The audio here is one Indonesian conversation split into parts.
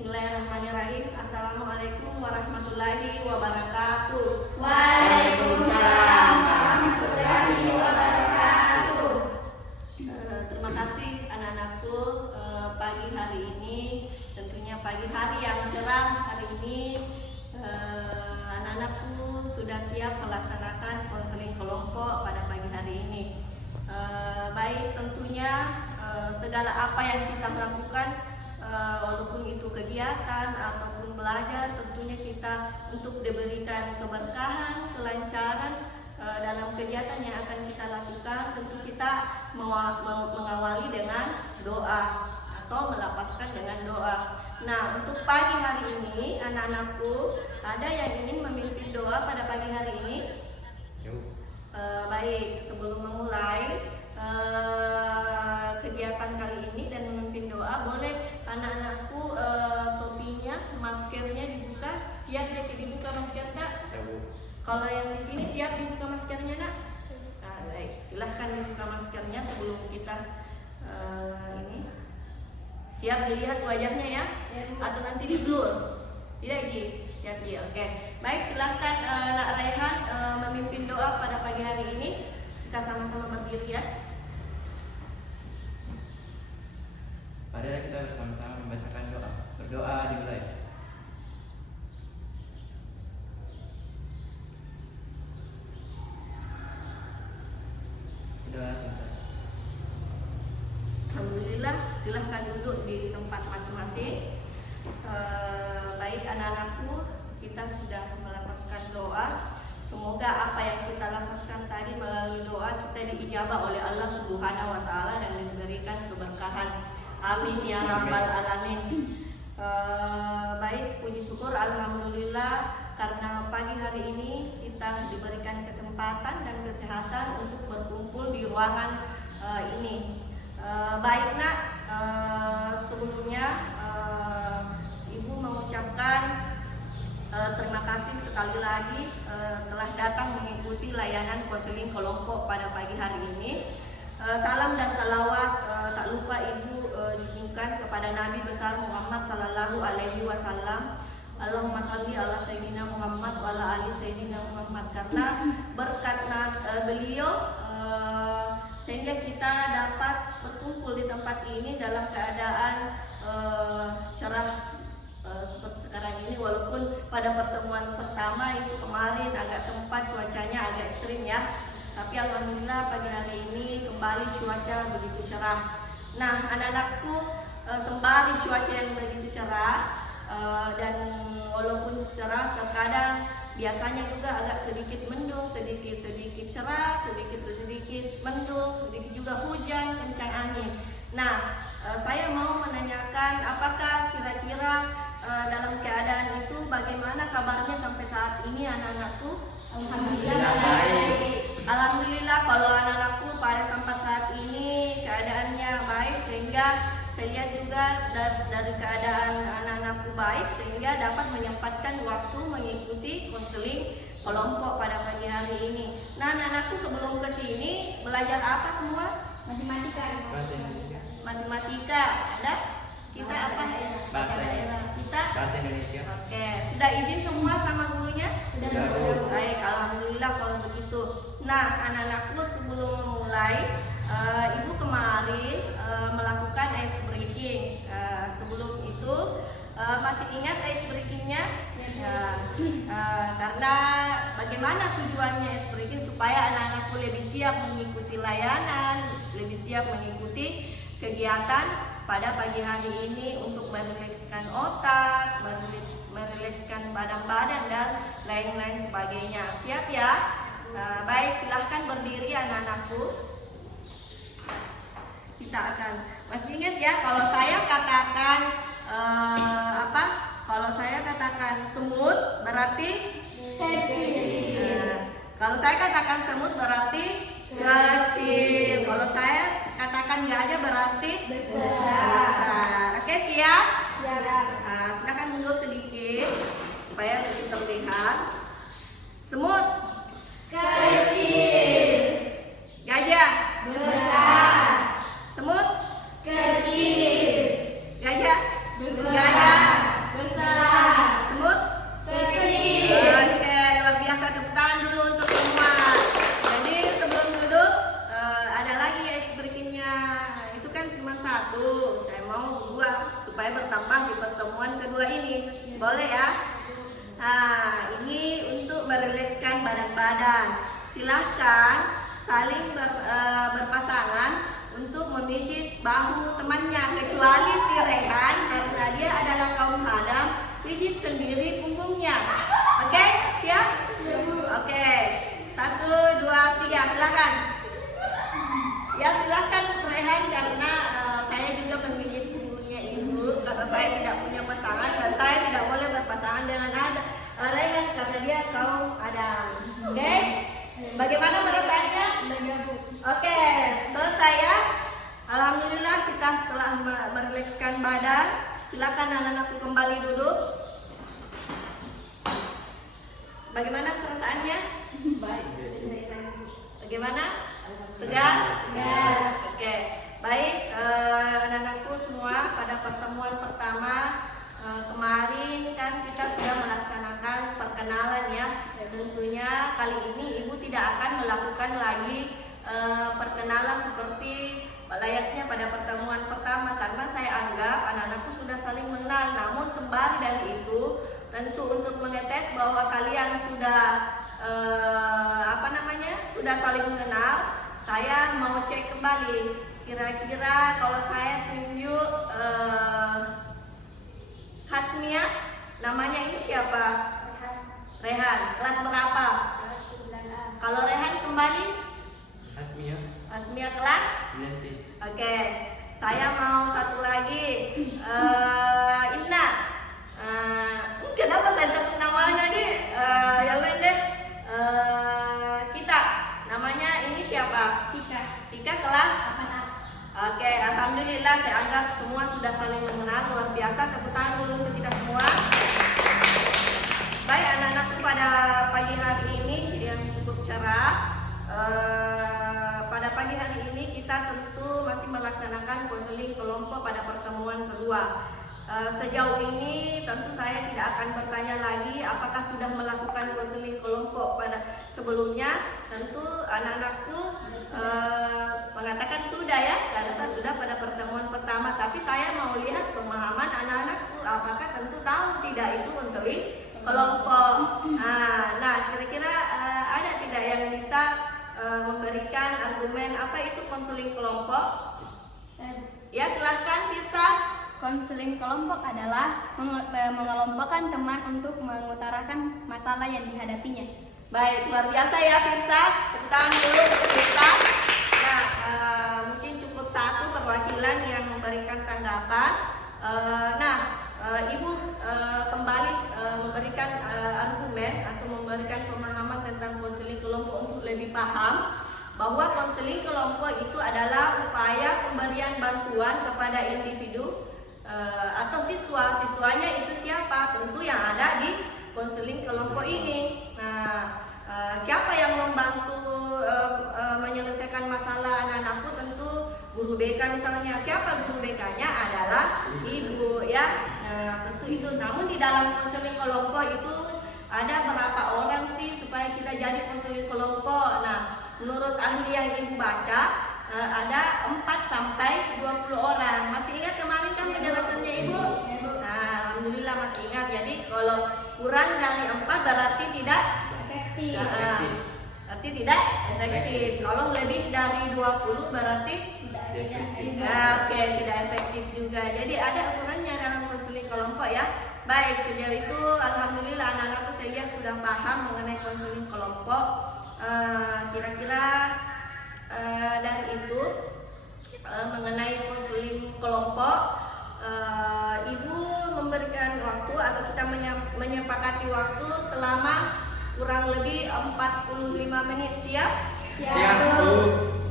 Bismillahirrahmanirrahim. Assalamualaikum warahmatullahi wabarakatuh. Waalaikumsalam warahmatullahi wabarakatuh. Terima kasih anak-anakku. Pagi hari ini, tentunya pagi hari yang cerah hari ini, anak-anakku sudah siap melaksanakan konseling kelompok pada pagi hari ini. Baik, tentunya segala apa yang kita lakukan, walaupun itu kegiatan ataupun belajar, tentunya kita untuk diberikan keberkahan, kelancaran dalam kegiatan yang akan kita lakukan. Tentu kita mengawali dengan doa atau melapaskan dengan doa. Nah, untuk pagi hari ini anak-anakku, ada yang ingin memimpin doa pada pagi hari ini? Baik, sebelum memulai kegiatan kali ini dan memimpin doa, boleh anak-anakku topinya, maskernya dibuka. Siap ya dibuka masker, Kak? Kalau yang di sini siap dibuka maskernya, Nak? Nah, baik, silahkan dibuka maskernya sebelum kita ini. Siap dilihat wajahnya ya? Atau nanti di blur? Tidak, Ci? Siap dia. Oke. Baik, silahkan Nak Rehan memimpin doa pada pagi hari ini. Kita sama-sama berdiri ya. Marilah kita bersama-sama membacakan doa. Berdoa dimulai. Doa selesai. Alhamdulillah, silahkan duduk di tempat masing-masing. Baik anak-anakku, kita sudah melafazkan doa. Semoga apa yang kita lafazkan tadi melalui doa kita diijabah oleh Allah Subhanahu wa Ta'ala dan diberikan keberkahan. Amin ya rabbal alamin. Baik, puji syukur alhamdulillah karena pagi hari ini kita diberikan kesempatan dan kesehatan untuk berkumpul di ruangan ini. Baik Nak, sebelumnya Ibu mengucapkan terima kasih sekali lagi telah datang mengikuti layanan konseling kelompok pada pagi hari ini. Salam dan salawat tak lupa Ibu junjungkan kepada Nabi besar Muhammad sallallahu alaihi wasallam. Allahumma shalli ala sayyidina Muhammad wa ala ali sayyidina Muhammad, karena berkat beliau sehingga kita dapat berkumpul di tempat ini dalam keadaan cerah seperti sekarang ini. Walaupun pada pertemuan pertama itu kemarin agak sempat cuacanya agak ekstrim ya, tapi alhamdulillah pagi hari ini kembali cuaca begitu cerah. Nah anak-anakku, sembari cuaca yang begitu cerah dan walaupun cerah, terkadang biasanya juga agak sedikit mendung, sedikit cerah, sedikit mendung, sedikit juga hujan, kencang angin. Nah, saya mau menanyakan apakah kira-kira dalam keadaan itu bagaimana kabarnya sampai saat ini anak-anakku? Alhamdulillah baik. Alhamdulillah kalau anak-anakku pada sampai saat ini keadaannya baik, sehingga saya lihat juga dari keadaan anak-anakku baik sehingga dapat menyempatkan waktu mengikuti konseling kelompok pada pagi hari ini. Nah anak-anakku sebelum ke sini belajar apa semua? Matematika ada? Kita apa? Bahasa daerah. Kita? Bahasa Indonesia. Oke, sudah izin semua sama gurunya? Sudah. Baik, alhamdulillah kalau begitu. Nah, anak-anakku sebelum memulai, Ibu kemarin melakukan ice breaking. Sebelum itu masih ingat ice breakingnya? Karena bagaimana tujuannya ice breaking supaya anak-anakku lebih siap mengikuti layanan, lebih siap mengikuti kegiatan pada pagi hari ini untuk merilekskan otak, merilekskan badan-badan dan lain-lain sebagainya. Siap ya? Baik, silahkan berdiri anak-anakku. Kita akan masih ingat ya kalau saya katakan Kalau saya katakan semut berarti Kecil. kalau saya katakan semut berarti kecil. Kalau saya katakan gajah berarti besar. Oke, siap? Silakan mundur sedikit supaya lebih terlihat. Semut Kecil. gajah, Besar. semut Kecil. gajah, Besar. gajah, bertambah di pertemuan kedua ini. Boleh ya? Nah, ini untuk merilekskan badan-badan. Silahkan saling berpasangan untuk memijit bahu temannya, kecuali si Rehan karena dia adalah kaum Hadam, pijit sendiri punggungnya. Oke, siap? Oke, 1, 2, 3, silakan. Ya silahkan Rehan karena saya juga memijit punggungnya ibu karena saya tidak punya pasangan dan saya tidak boleh berpasangan dengan Rehan karena dia kaum Adam. Oke? Bagaimana perasaannya? Oke, selesai ya. Alhamdulillah kita telah merilekskan badan. Silakan anak-anakku kembali duduk. Bagaimana perasaannya? Baik. Bagaimana? Segar? Oke, baik anak-anakku semua, pada pertemuan pertama kemarin kan kita sudah melaksanakan perkenalan ya. Tentunya kali ini ibu tidak akan melakukan lagi perkenalan seperti layaknya pada pertemuan pertama karena saya anggap anak-anakku sudah saling mengenal. Namun sembari dari itu, tentu untuk mengetes bahwa kalian sudah sudah saling mengenal, saya mau cek kembali. Kira-kira kalau saya tunjuk Hasmia, namanya ini siapa? Rehan. Kelas berapa? Kalau Rehan kembali? Hasmia kelas? 9C. Oke, saya mau satu lagi. Inna. Kenapa saya sebut namanya nih? Yang lain deh. Kita. Namanya ini siapa? Sika kelas? Oke, alhamdulillah saya anggap semua sudah saling mengenal, luar biasa. Tepuk tangan dulu untuk kita semua. Baik anak-anakku, pada pagi hari ini yang cukup cerah. Pada pagi hari ini kita tentu masih melaksanakan konseling kelompok pada pertemuan kedua. Sejauh ini tentu saya tidak akan bertanya lagi apakah sudah melakukan konseling kelompok pada sebelumnya. Tentu anak-anakku mengatakan sudah ya, karena sudah pada pertemuan pertama. Tapi saya mau lihat pemahaman anak-anakku, apakah tentu tahu tidak itu konseling kelompok. Nah, kira-kira ada tidak yang bisa memberikan argumen apa itu konseling kelompok? Ya silahkan Firsa. Konseling kelompok adalah mengelompokkan teman untuk mengutarakan masalah yang dihadapinya. Baik, luar biasa ya Firsa. Tepuk tangan dulu untuk Firsa. Nah, mungkin cukup satu perwakilan yang memberikan tanggapan. Ibu kembali memberikan argumen atau memberikan pemahaman tentang konseling kelompok untuk lebih paham bahwa konseling kelompok itu adalah upaya pemberian bantuan kepada individu atau siswanya itu siapa? Tentu yang ada di konseling kelompok ini. Nah, siapa yang membantu menyelesaikan masalah anak-anakku? Tentu guru BK misalnya. Siapa guru BK-nya? Adalah ibu ya. Nah, tentu itu. Namun di dalam konseling kelompok itu ada berapa orang sih supaya kita jadi konseling kelompok? Nah, menurut ahli yang ibu baca ada 4 sampai 20 orang. Masih ingat kemarin kan penjelasannya ibu? Nah, alhamdulillah masih ingat. Jadi kalau kurang dari 4 berarti tidak Efektif. Berarti tidak efektif. Kalau lebih dari 20 berarti tidak efektif juga. Jadi ada aturannya dalam konseling kelompok ya. Baik, sejauh itu alhamdulillah anak-anakku saya lihat sudah paham mengenai konseling kelompok. Kira-kira dari itu mengenai konseling kelompok, ibu memberikan waktu atau kita menyepakati waktu selama kurang lebih 45 menit. Siap? Siap, Bu.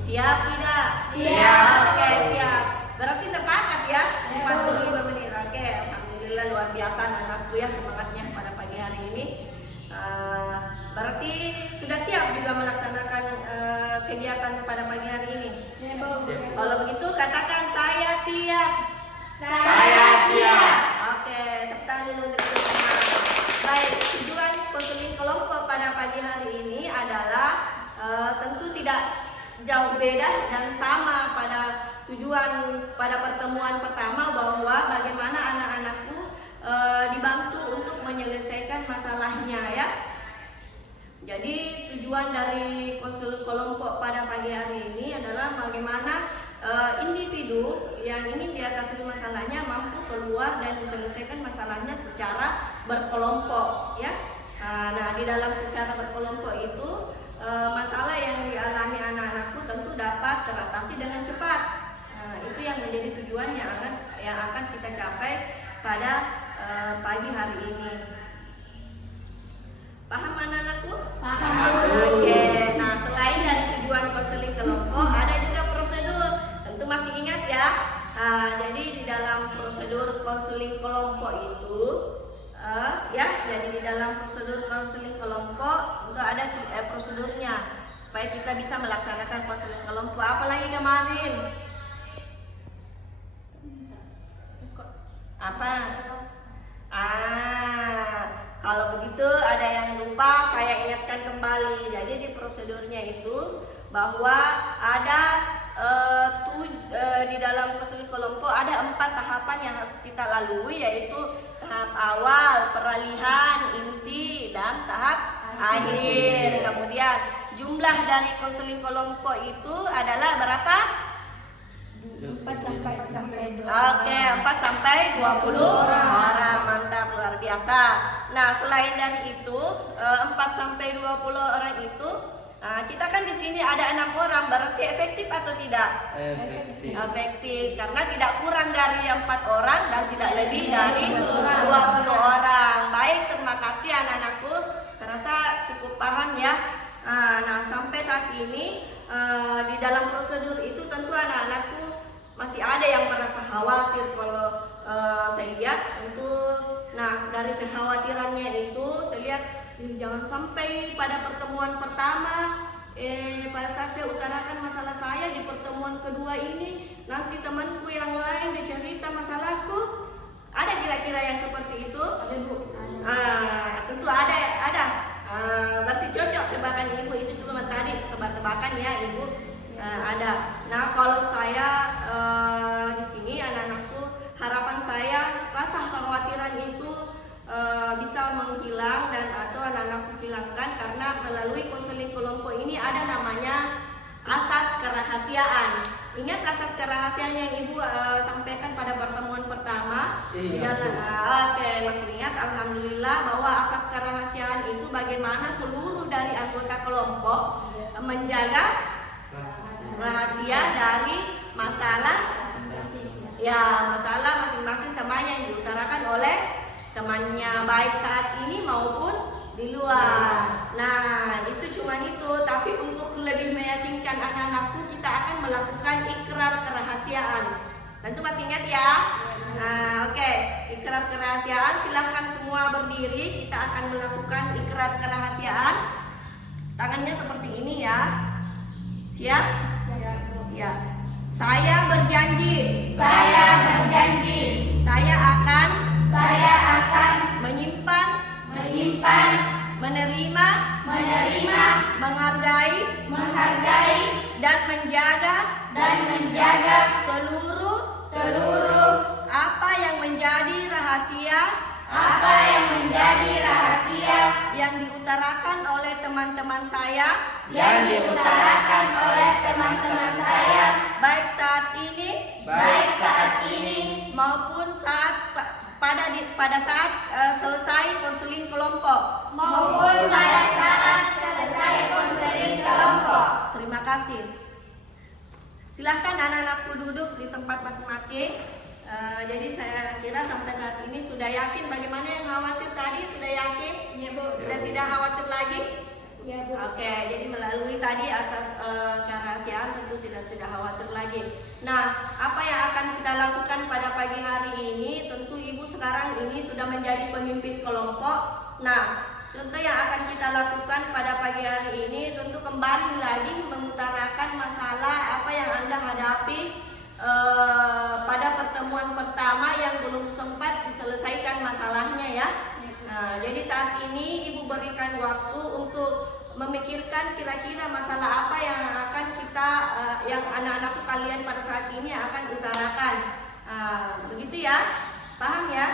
Siap tidak? Siap. Oke, siap. Berarti sepakat ya? 45 menit. Oke, alhamdulillah luar biasa anak-anakku ya, semangatnya pada pagi hari ini. Berarti sudah siap juga melaksanakan kegiatan pada pagi hari ini. Kalau begitu katakan saya siap. Saya siap. Oke, tepuk tangan dulu untuk semua. Baik, tujuan konseling kelompok pada pagi hari ini adalah tentu tidak jauh beda dan sama pada tujuan pada pertemuan pertama bahwa bagaimana anak-anakku dibantu untuk menyelesaikan masalahnya ya. Jadi tujuan dari konseling kelompok pada pagi hari ini adalah bagaimana individu yang ingin diatasi masalahnya mampu keluar dan diselesaikan masalahnya secara berkelompok ya. Nah, di dalam secara berkelompok itu masalah yang dialami anak-anakku tentu dapat teratasi dengan cepat. Itu yang menjadi tujuan yang akan kita capai pada pagi hari ini. Paham anak-anakku? Paham. Oke. Nah, selain dari tujuan konseling kelompok, ada juga prosedur. Tentu masih ingat ya. Jadi di dalam prosedur konseling kelompok itu, jadi di dalam prosedur konseling kelompok itu ada prosedurnya supaya kita bisa melaksanakan konseling kelompok. Apalagi kemarin? Apa? Kalau begitu ada yang lupa, saya ingatkan kembali. Jadi di prosedurnya itu bahwa ada di dalam konseling kelompok ada 4 tahapan yang harus kita lalui, yaitu tahap awal, peralihan, inti, dan tahap akhir. Kemudian jumlah dari konseling kelompok itu adalah berapa? 4 sampai 20. Oke, 4 sampai 20 orang. Mantap, luar biasa. Nah, selain dari itu 4 sampai 20 orang itu kita kan di sini ada 6 orang, berarti efektif atau tidak? Efektif, karena tidak kurang dari 4 orang dan tidak lebih dari 20 orang. Baik, terima kasih anak-anakku. Saya rasa cukup paham ya. Nah, sampai saat ini di dalam prosedur itu tentu anak-anakku masih ada yang merasa khawatir. Kalau saya lihat dari kekhawatirannya itu saya lihat jangan sampai pada pertemuan pertama pada saat saya utarakan masalah saya di pertemuan kedua ini nanti temanku yang lain dia cerita masalahku. Ada kira-kira yang seperti itu? Ada, Bu. Tentu ada. Berarti cocok tebakan ibu itu cuma tadi tebak-tebakan ya ibu. Ada. Nah, kalau saya di sini anak-anakku, harapan saya rasa kekhawatiran itu bisa menghilang dan atau anak-anakku hilangkan karena melalui konseling kelompok ini ada namanya asas kerahasiaan. Ingat asas kerahasiaan yang ibu sampaikan pada pertemuan pertama? Iya. Oke, masih ingat? Alhamdulillah bahwa asas kerahasiaan itu bagaimana seluruh dari anggota kelompok menjaga rahasia dari masalah masing-masing teman yang diutarakan oleh temannya, baik saat ini maupun di luar. Nah, itu cuma itu, tapi untuk lebih meyakinkan anak-anakku kita akan melakukan ikrar kerahasiaan. Tentu masih ingat ya? Oke. Ikrar kerahasiaan, silahkan semua berdiri, kita akan melakukan ikrar kerahasiaan. Tangannya seperti ini ya. Siap? Ya. Saya berjanji. Saya akan menyimpan, menerima, menghargai, dan menjaga seluruh apa yang menjadi rahasia yang diutarakan oleh teman-teman saya, baik saat ini maupun pada saat selesai konseling kelompok. Terima kasih. Silahkan anak-anakku duduk di tempat masing-masing. Jadi saya kira sampai saat ini sudah yakin. Bagaimana yang khawatir tadi? Sudah yakin? Iya, Bu. Sudah tidak khawatir lagi? Iya, Bu. Oke, jadi melalui tadi asas kerahasiaan tentu tidak khawatir lagi. Nah, apa yang akan kita lakukan pada pagi hari ini? Tentu ibu sekarang ini sudah menjadi pemimpin kelompok. Nah, contoh yang akan kita lakukan pada pagi hari ini tentu kembali lagi mengutarakan masalah apa yang Anda hadapi pada pertemuan pertama yang belum sempat diselesaikan masalahnya ya. Nah, jadi saat ini ibu berikan waktu untuk memikirkan kira-kira masalah apa yang akan kita, yang anak-anakku kalian pada saat ini akan utarakan. Begitu ya, paham ya?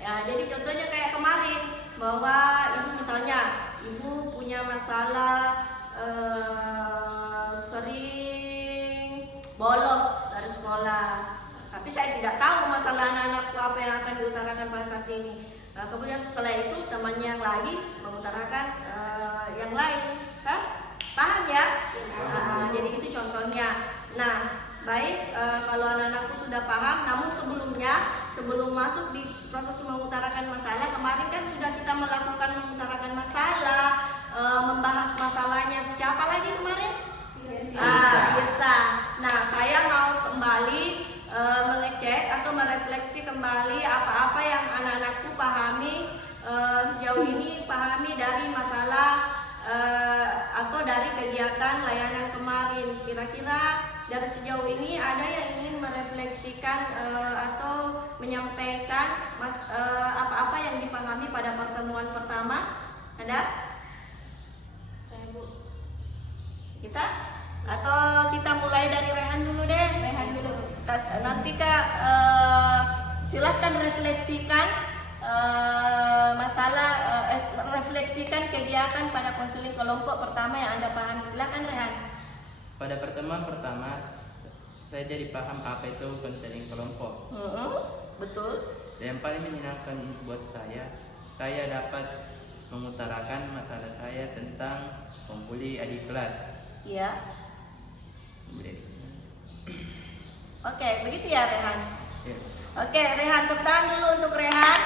Ya, jadi contohnya kayak kemarin bahwa ibu misalnya ibu punya masalah sering bolos dari sekolah, tapi saya tidak tahu masalah anak-anakku apa yang akan diutarakan pada saat ini. Kemudian setelah itu temannya yang lagi mengutarakan yang lain, kan? Paham ya? Jadi itu contohnya. Nah, baik, kalau anak-anakku sudah paham, namun sebelum masuk di proses mengutarakan masalah, kemarin kan sudah kita melakukan mengutarakan masalah, membahas masalahnya. Siapa lagi kemarin? Firsa. Nah, saya mau kembali mengecek atau merefleksi kembali apa-apa yang anak-anakku pahami sejauh ini, pahami dari masalah atau dari kegiatan layanan kemarin. Kira-kira dari sejauh ini ada yang ingin merefleksikan atau menyampaikan apa-apa yang dipahami pada pertemuan pertama? Ada? Saya, Bu. Kita? Atau kita mulai dari Rehan dulu deh? Rehan dulu, Bu. Nanti Kak silahkan refleksikan refleksikan kegiatan pada konseling kelompok pertama yang Anda pahami. Silahkan Rehan. Pada pertemuan pertama, saya jadi paham apa itu konseling kelompok. Betul. Dan yang paling menyenangkan buat saya dapat mengutarakan masalah saya tentang membuli adik kelas. Iya. Membuli adik kelas. Oke, begitu ya Rehan. Ya. Oke, Rehan, tepuk tangan dulu untuk Rehan.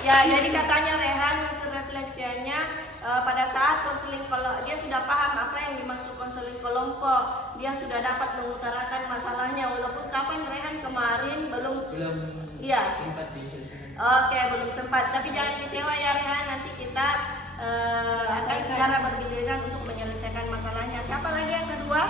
Ya, jadi katanya Rehan untuk refleksiannya pada saat konseling kelompok dia sudah paham apa yang dimaksud konseling kelompok. Dia sudah dapat mengutarakan masalahnya, walaupun kapan Rehan kemarin belum. Iya. Sempat diselesaikan. Oke, belum sempat. Tapi jangan kecewa ya Rehan, nanti kita akan secara bergiliran untuk menyelesaikan masalahnya. Siapa lagi yang kedua?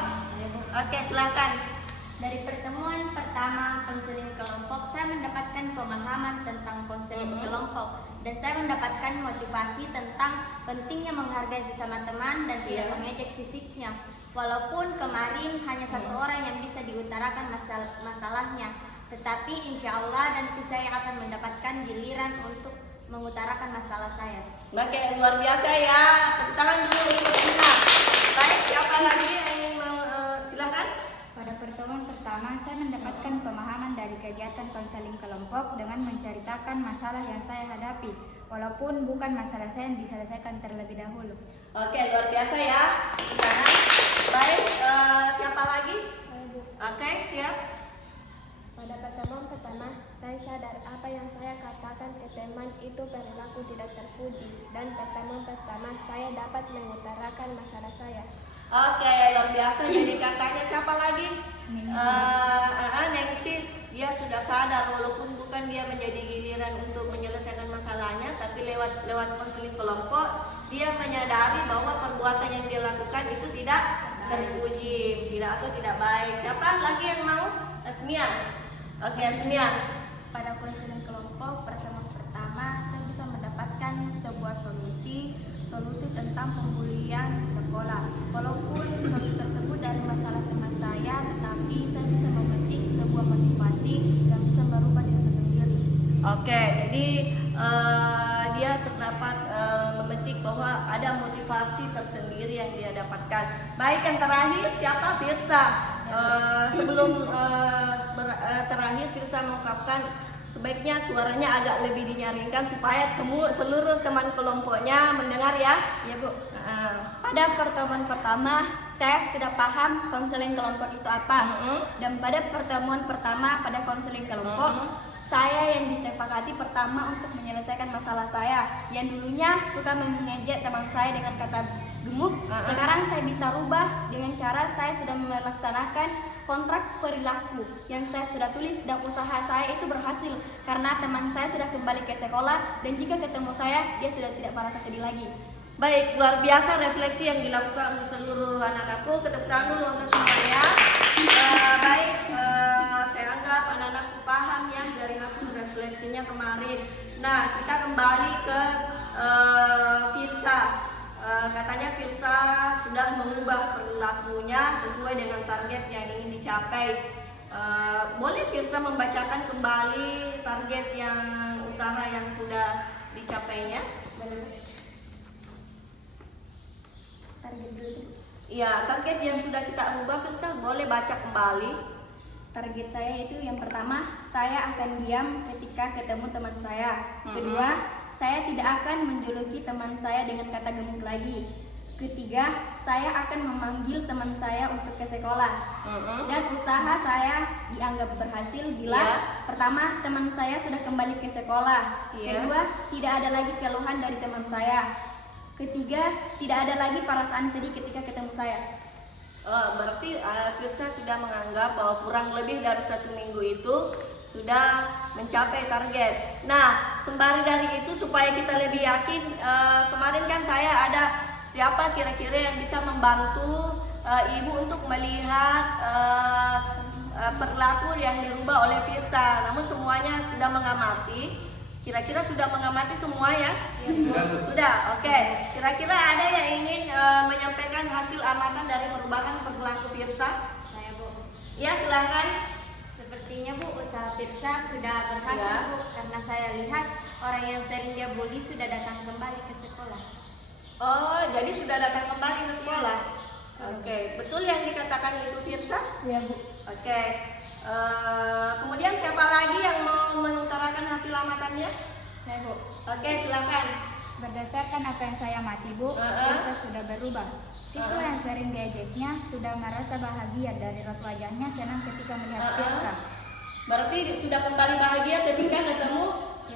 Oke, silakan. Dari pertemuan pertama konseling kelompok, saya mendapatkan pemahaman tentang konseling kelompok dan saya mendapatkan motivasi tentang pentingnya menghargai sesama teman dan tidak mengejek fisiknya. Walaupun kemarin hanya satu orang yang bisa diutarakan masalahnya, tetapi insya Allah nanti saya akan mendapatkan giliran untuk mengutarakan masalah saya. Oke, luar biasa ya. Tepuk tangan dulu untuk Ina. Baik, siapa lagi yang ingin silakan? Pada pertemuan pertama, saya mendapatkan pemahaman dari kegiatan konseling kelompok dengan menceritakan masalah yang saya hadapi, walaupun bukan masalah saya yang diselesaikan terlebih dahulu. Oke, luar biasa ya. Baik, siapa lagi? Oke, siap. Pada pertemuan pertama, saya sadar apa yang saya katakan ke teman itu perilaku tidak terpuji, dan pertemuan pertama saya dapat mengutarakan masalah saya. Oke, luar biasa. Jadi katanya siapa lagi? Nengsi. Dia sudah sadar walaupun bukan dia menjadi giliran untuk menyelesaikan masalahnya, tapi lewat konseling kelompok dia menyadari bahwa perbuatan yang dia lakukan itu tidak terpuji, tidak baik. Siapa lagi yang mau? Asmia. Oke, Asmia. Pada konseling kelompok pertemuan pertama, saya bisa mendapatkan sebuah solusi tentang pembulian di sekolah. Walaupun solusi tersebut dari masalah teman saya, tetapi saya bisa memetik sebuah motivasi yang bisa merubah diri saya sendiri. Oke, jadi dia terdapat memetik bahwa ada motivasi tersendiri yang dia dapatkan. Baik, yang terakhir siapa? Firsa. Sebelum terakhir Firsa mengungkapkan sebaiknya suaranya agak lebih dinyaringkan supaya seluruh teman kelompoknya mendengar ya. Ya, Bu. Pada pertemuan pertama, saya sudah paham konseling kelompok itu apa. Dan pada pertemuan pertama pada konseling kelompok, saya yang disepakati pertama untuk menyelesaikan masalah saya. Yang dulunya suka mengejek teman saya dengan kata gemuk, sekarang saya bisa rubah dengan cara saya sudah melaksanakan kontrak perilaku yang saya sudah tulis, dan usaha saya itu berhasil karena teman saya sudah kembali ke sekolah dan jika ketemu saya dia sudah tidak merasa sedih lagi. Baik, luar biasa refleksi yang dilakukan untuk seluruh anak-anakku. Tepuk tangan dulu untuk semuanya. Baik, saya anggap anak-anakku paham ya dari hasil refleksinya kemarin. Nah, kita kembali ke Firsa. katanya Firsa sudah mengubah perilakunya sesuai dengan target yang ingin dicapai. Boleh Firsa membacakan kembali target yang usaha yang sudah dicapainya? Target dulu. Iya, target yang sudah kita ubah Firsa boleh baca kembali. Target saya itu yang pertama, saya akan diam ketika ketemu teman saya. Kedua, saya tidak akan menjuluki teman saya dengan kata gemuk lagi. Ketiga, saya akan memanggil teman saya untuk ke sekolah. Dan usaha saya dianggap berhasil bila pertama, teman saya sudah kembali ke sekolah. Kedua, tidak ada lagi keluhan dari teman saya. Ketiga, tidak ada lagi perasaan sedih ketika ketemu saya. Berarti Firsa sudah menganggap bahwa kurang lebih dari 1 minggu itu sudah mencapai target. Nah, sembari dari itu supaya kita lebih yakin, kemarin kan saya ada siapa kira-kira yang bisa membantu ibu untuk melihat perilaku yang dirubah oleh Firsa. Namun semuanya sudah mengamati. Kira-kira sudah mengamati semua ya? Sudah, oke. Kira-kira ada yang ingin menyampaikan hasil amatan dari perubahan perilaku Firsa? Saya, Bu. Ya, silakan. Sepertinya, Bu, usaha Firsa sudah berhasil, Bu, karena saya lihat orang yang sering dia bully sudah datang kembali ke sekolah. Oh, jadi sudah datang kembali ke sekolah? Oke, betul yang dikatakan itu Firsa? Iya, Bu. Oke. Kemudian siapa lagi yang mau mengutarakan hasil amatannya? Saya, Bu. Oke, silakan. Berdasarkan apa yang saya amati, Bu, Firsa sudah berubah. Siswa yang sering diejeknya sudah merasa bahagia dari raut wajahnya senang ketika melihat Firsa. Berarti sudah kembali bahagia ketika ketemu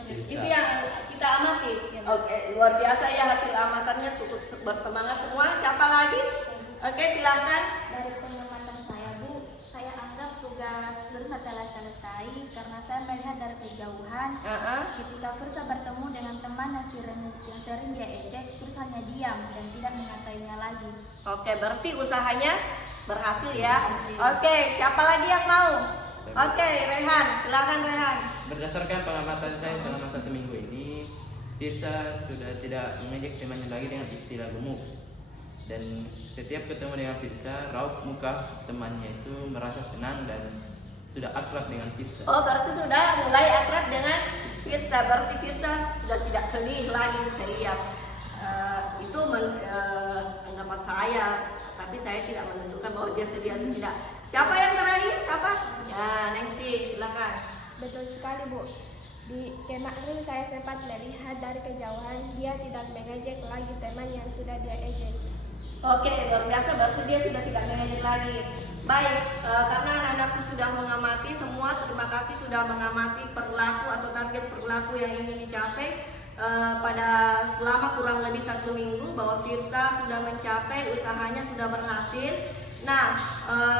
itu yang kita amati. Oke, luar biasa ya hasil amatannya, cukup bersemangat semua. Siapa lagi? Oke, silakan. Dari pengamatan saya, Bu, saya anggap tugas Firsa telah selesai karena saya melihat dari kejauhan ketika Firsa bertemu dengan teman yang sering dia ejek, Firsa hanya diam dan tidak mengatainya lagi. Oke, berarti usahanya berhasil ya. Oke, siapa lagi yang mau? Oke, Rehan, silakan Rehan. Berdasarkan pengamatan saya selama 1 minggu ini, Firsa sudah tidak mengejek temannya lagi dengan istilah gemuk. Dan setiap ketemu dengan Firsa, raut muka temannya itu merasa senang dan sudah akrab dengan Firsa. Oh, berarti sudah mulai akrab dengan Firsa. Berarti Firsa sudah tidak sedih lagi saya. Itu anggapan saya, tapi saya tidak menentukan bahwa dia sedih atau tidak. Siapa yang terakhir? Siapa? Ya, Nancy, silakan. Betul sekali, Bu. Di kemarin saya sempat melihat dari kejauhan dia tidak mengejek lagi teman yang sudah dia ejek. Oke, luar biasa, berarti dia sudah tidak mengejek lagi. Baik, karena anak-anakku sudah mengamati semua, terima kasih sudah mengamati perilaku atau target perilaku yang ingin dicapai pada selama kurang lebih 1 minggu, bahwa Firsa sudah mencapai, usahanya sudah berhasil. Nah,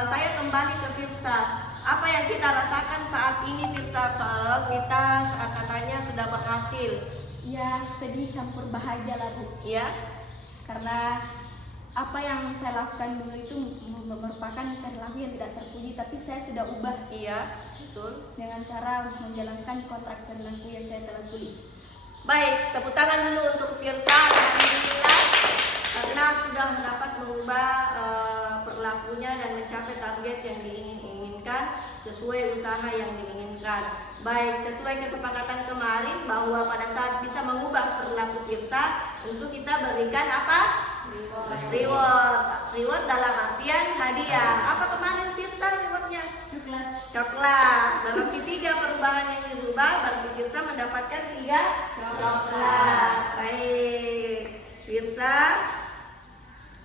saya kembali ke Firsa. Apa yang kita rasakan saat ini Firsa, kalau kita katanya sudah berhasil? Ya, sedih campur bahagia lah, Bu. Ya. Karena apa yang saya lakukan dulu itu merupakan perilaku yang tidak terpuji, tapi saya sudah ubah. Iya, betul. Dengan cara menjalankan kontrak perilaku yang saya telah tulis. Baik, tepuk tangan dulu untuk Firsa. Alhamdulillah, karena sudah mendapat mengubah perilakunya dan mencapai target yang diinginkan sesuai usaha yang diinginkan. Baik, sesuai kesepakatan kemarin bahwa pada saat bisa mengubah perilaku Firsa, untuk kita berikan apa? Reward dalam artian hadiah. Apa kemarin Firsa rewardnya? Coklat. Berarti 3 perubahan yang dirubah, berarti Firsa mendapatkan 3 coklat. Baik, Firsa.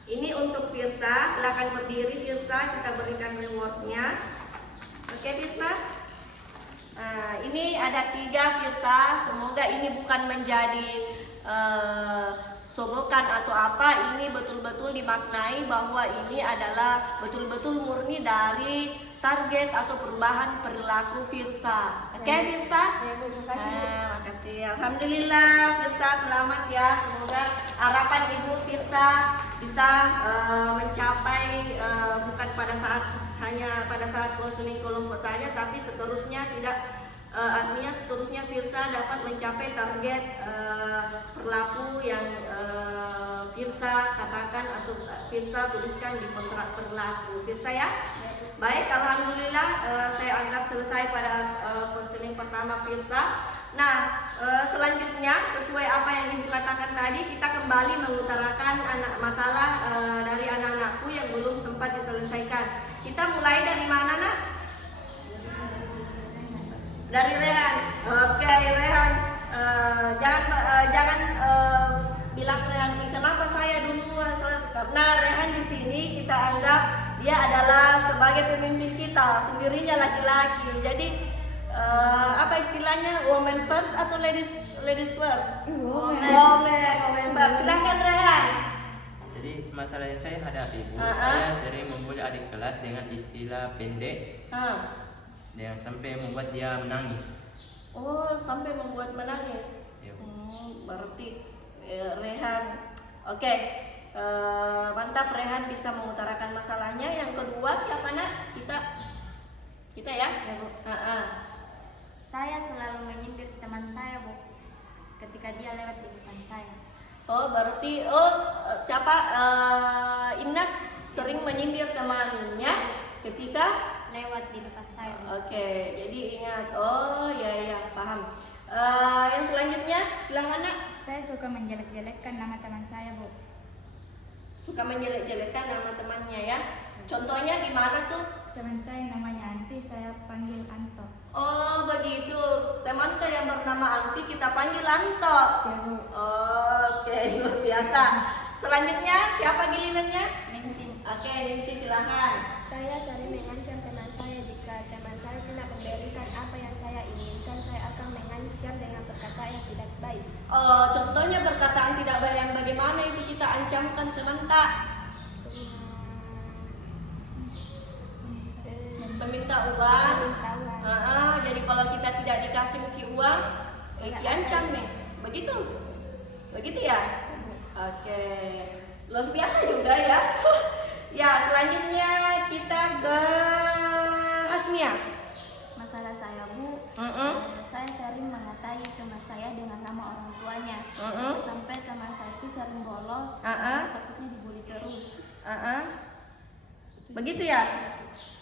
Ini untuk Firsa. Silakan berdiri Firsa, kita berikan rewardnya. Oke Firsa. Nah, ini ada 3 Firsa. Semoga ini bukan menjadi sogokan atau apa, ini betul-betul dimaknai bahwa ini adalah betul-betul murni dari target atau perubahan perilaku Firsa. Oke Firsa? Makasih. Alhamdulillah Firsa selamat ya. Semoga harapan Ibu Firsa bisa mencapai bukan hanya pada saat konseling kelompok saja, tapi seterusnya artinya seterusnya Firsa dapat mencapai target perilaku yang Firsa katakan atau Firsa tuliskan di kontrak berlaku. Firsa ya? Baik, alhamdulillah saya anggap selesai pada konseling pertama Firsa. Nah, selanjutnya sesuai apa yang Ibu katakan tadi, kita kembali mengutarakan masalah dari anak-anakku yang belum sempat diselesaikan. Kita mulai dari mana, Nak? Dari Rehan. Oke, Rehan. Jangan bilang Rehan ini kenapa saya duluan, karena Rehan di sini kita anggap dia adalah sebagai pemimpin kita, sendirinya laki-laki. Jadi apa istilahnya, woman first atau ladies first? Woman first. Silahkan Rehan. Jadi masalah yang saya hadapi, Bu, saya sering membuli adik kelas dengan istilah pendek yang sampai membuat dia menangis. Oh, sampai membuat menangis. Ya, Bu. Berarti Rehan, oke, mantap, Rehan bisa mengutarakan masalahnya. Yang kedua siapa, Nak? Kita ya? Ya, Bu. Saya selalu menyindir teman saya, Bu, ketika dia lewat di depan saya. Oh, berarti siapa? Inas sering menyindir temannya ketika Lewat di depan saya, Bu. oke, jadi ingat. Oh, ya, paham. Yang selanjutnya, silahkan, Nak. Saya suka menjelek-jelekkan nama teman saya, Bu. Suka menjelek-jelekkan nama temannya ya. Contohnya gimana tuh? Teman saya namanya Anti, saya panggil Anto. Oh, begitu. Teman yang bernama Anti kita panggil Anto. Ya, Bu. Oke, luar biasa. Selanjutnya siapa gilirannya? Ningsi. Oke, Ningsi silahkan. Saya sering mengancam teman saya. Jika teman saya tidak memberikan apa yang saya inginkan, saya akan mengancam dengan perkataan yang tidak baik. Oh, contohnya perkataan tidak baik yang bagaimana itu kita ancamkan teman tak? Meminta uang. Jadi kalau kita tidak dikasih uang, diancam nih. Begitu ya? Oke, luar biasa juga ya. Ya, selanjutnya kita ke Hasmia. Masalah saya, Bu, saya sering mengatai teman saya dengan nama orang tuanya. Sampai teman saya itu sering bolos, karena takutnya dibully terus. Begitu ya?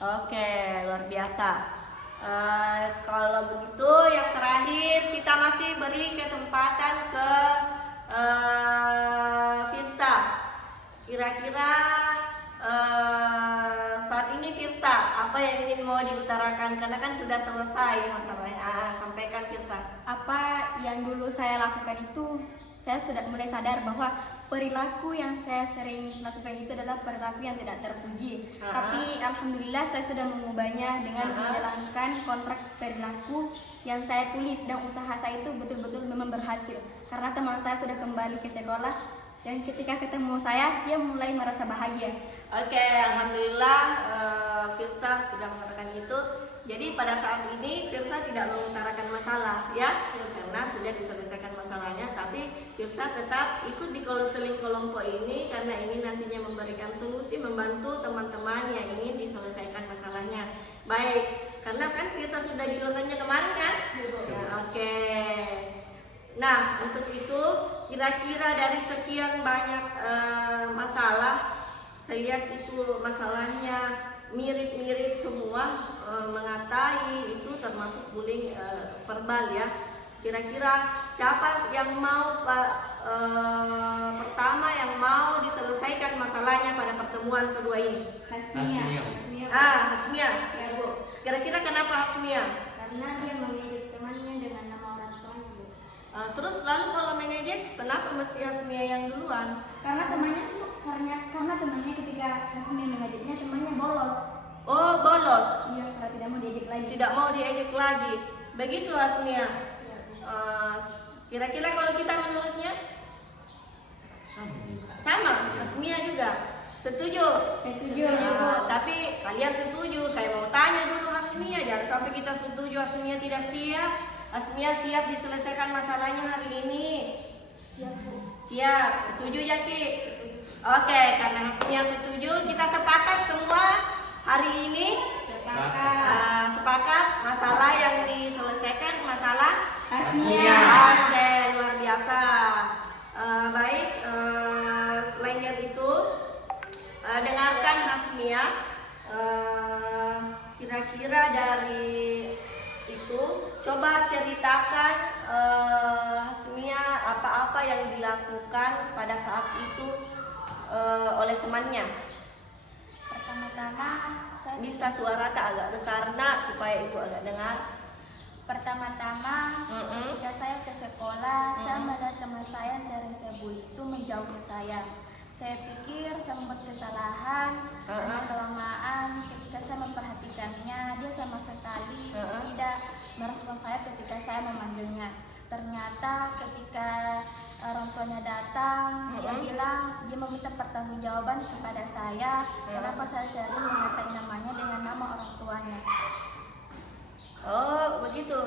Oke, luar biasa. Kalau begitu, yang terakhir kita masih beri kesempatan ke Firsa. Kira-kira saat ini Firsa, apa yang ingin mau diutarakan? Karena kan sudah selesai masalahnya. Sampaikan Firsa. Apa yang dulu saya lakukan itu, saya sudah mulai sadar bahwa perilaku yang saya sering lakukan itu adalah perilaku yang tidak terpuji. Tapi alhamdulillah saya sudah mengubahnya dengan menjalankan kontrak perilaku yang saya tulis, dan usaha saya itu betul-betul memang berhasil. Karena teman saya sudah kembali ke sekolah, dan ketika ketemu saya, dia mulai merasa bahagia. Oke, alhamdulillah Firsa sudah mengatakan itu. Jadi pada saat ini Firsa tidak mengutarakan masalah ya, karena sudah diselesaikan masalahnya. Tapi Firsa tetap ikut di konseling kelompok ini karena ini nantinya memberikan solusi, membantu teman-teman yang ingin diselesaikan masalahnya. Baik, karena kan Firsa sudah gilirannya kemarin kan? Ya, oke. Nah, untuk itu kira-kira dari sekian banyak masalah, saya lihat itu masalahnya mirip-mirip semua, mengatai itu termasuk bullying verbal ya. Kira-kira siapa yang mau pertama yang mau diselesaikan masalahnya pada pertemuan kedua ini? Hasmia. Hasmia. Ya, Bu. Kira-kira kenapa Hasmia? Karena dia mengejek temannya dengan nama orang tuanya, Bu. Terus lalu kalau mengejek, kenapa mesti Hasmia yang duluan? Karena temannya ketika Hasmia mengejeknya, temannya bolos. Oh, bolos. Iya, karena tidak mau diejek lagi. Tidak mau diejek lagi. Begitu Hasmia. Kira-kira kalau kita menurutnya sama, Hasmia juga setuju. Setuju. Tapi kalian setuju. Saya mau tanya dulu Hasmia, jangan sampai kita setuju Hasmia tidak siap. Hasmia siap diselesaikan masalahnya hari ini. Siap, Bu. Siap. Setuju ya Ki? Oke, karena Hasmia setuju, kita sepakat semua hari ini. Sepakat masalah yang diselesaikan masalah Hasmia. Oke, luar biasa. Baik, coba ceritakan Hasmia apa-apa yang dilakukan pada saat itu oleh temannya. Pertama-tama saya Bisa suara tak agak besar nak supaya ibu agak dengar. Pertama-tama, ketika saya ke sekolah, saya melihat teman saya yang sering saya bully itu menjauhi saya. Saya pikir saya membuat kesalahan, dan kelamaan ketika saya memperhatikannya, dia sama sekali tidak merespon saya ketika saya memanggilnya. Ternyata ketika orang tuanya datang, dia bilang dia meminta pertanggungjawaban kepada saya, kenapa saya sering mengatai namanya dengan nama orang tuanya. Oh begitu.